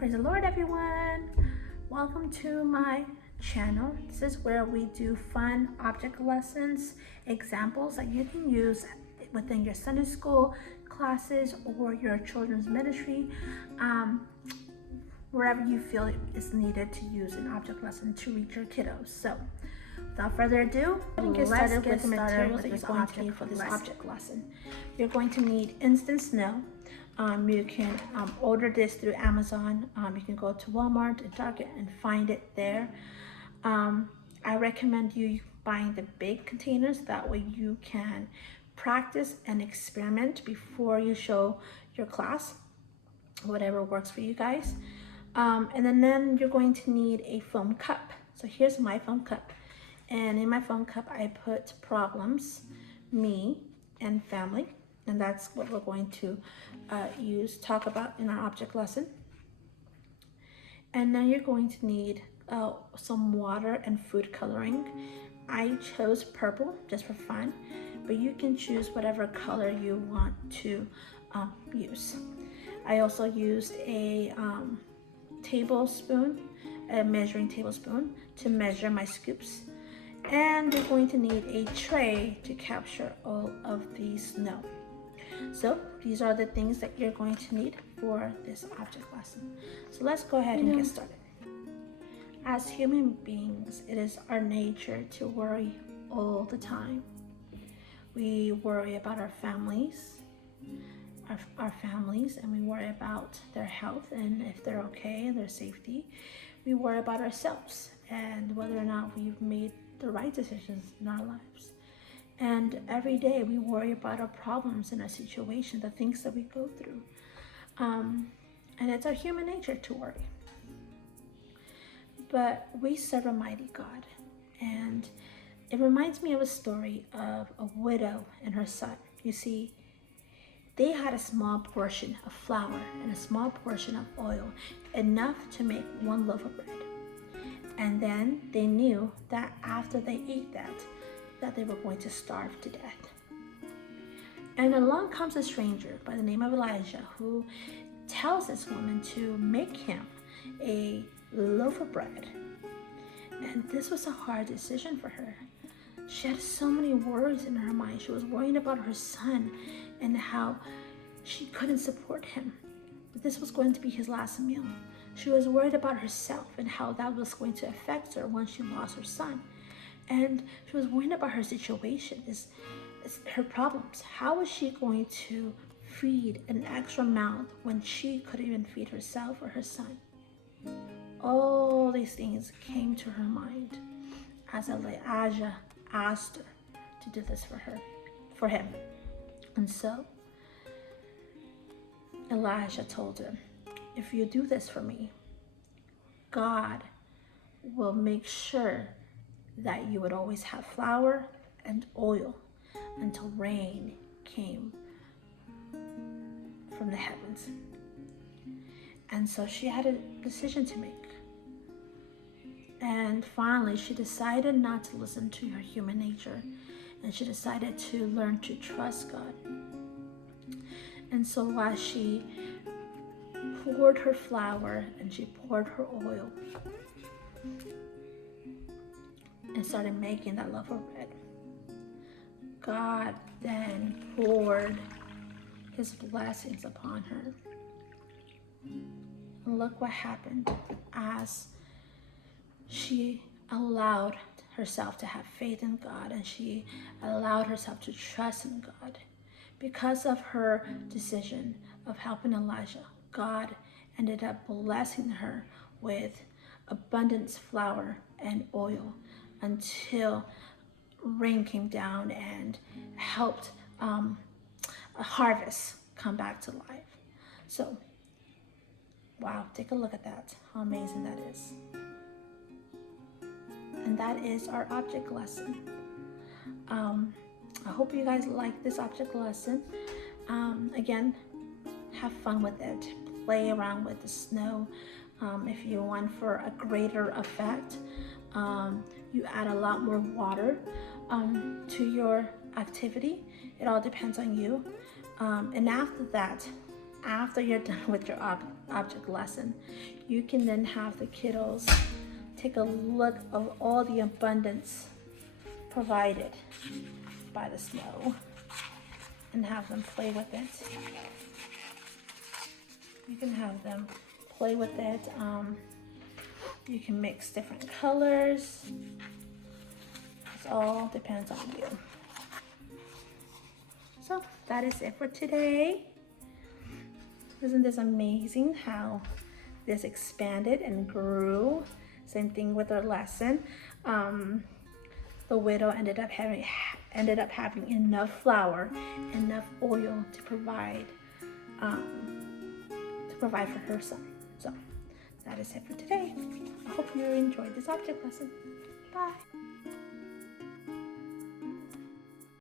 Praise the Lord, everyone. Welcome to my channel. This is where we do fun object lessons, examples that you can use within your Sunday school classes or your children's ministry, wherever you feel it is needed to use an object lesson to reach your kiddos. So without further ado, let's get started with the materials that you're going to need for this object lesson. You're going to need instant snow. You can order this through Amazon. You can go to Walmart and Target and find it there. I recommend you buying the big containers. That way you can practice and experiment before you show your class, whatever works for you guys. And then you're going to need a foam cup. So here's my foam cup. And in my foam cup, I put problems, me, and family. And that's what we're going to talk about in our object lesson. And then you're going to need some water and food coloring. I chose purple just for fun, but you can choose whatever color you want to use. I also used a measuring tablespoon to measure my scoops. And you're going to need a tray to capture all of the snow. So these are the things that you're going to need for this object lesson. So let's go ahead and get started. As human beings, it is our nature to worry all the time. We worry about our families, and we worry about their health and if they're okay and their safety. We worry about ourselves and whether or not we've made the right decisions in our lives. And every day we worry about our problems and our situation, the things that we go through. And it's our human nature to worry. But we serve a mighty God. And it reminds me of a story of a widow and her son. You see, they had a small portion of flour and a small portion of oil, enough to make one loaf of bread. And then they knew that after they ate that they were going to starve to death. And along comes a stranger by the name of Elijah, who tells this woman to make him a loaf of bread. And this was a hard decision for her. She had so many worries in her mind. She was worrying about her son and how she couldn't support him. But this was going to be his last meal. She was worried about herself and how that was going to affect her once she lost her son. And she was worried about her situation, her problems. How was she going to feed an extra mouth when she couldn't even feed herself or her son? All these things came to her mind as Elijah asked her to do this for him. And so Elijah told her, if you do this for me, God will make sure that you would always have flour and oil until rain came from the heavens. And so she had a decision to make. And finally, she decided not to listen to her human nature, and she decided to learn to trust God. And so while she poured her flour and she poured her oil and started making that loaf of bread, God then poured his blessings upon her. And look what happened as she allowed herself to have faith in God, and she allowed herself to trust in God. Because of her decision of helping Elijah, God ended up blessing her with abundant flour and oil until rain came down and helped a harvest come back to life. So, wow, take a look at that, how amazing that is. And that is our object lesson. I hope you guys like this object lesson. Again, have fun with it. Play around with the snow. If you want for a greater effect, you add a lot more water to your activity. It all depends on you. And after that, after you're done with your object lesson, you can then have the kiddos take a look of all the abundance provided by the snow and have them play with it. You can have them play with it. You can mix different colors. It all depends on you. So that is it for today. Isn't this amazing how this expanded and grew? Same thing with our lesson. The widow ended up having enough flour, enough oil to provide for her son. So that is it for today. I hope you enjoyed this object lesson. Bye.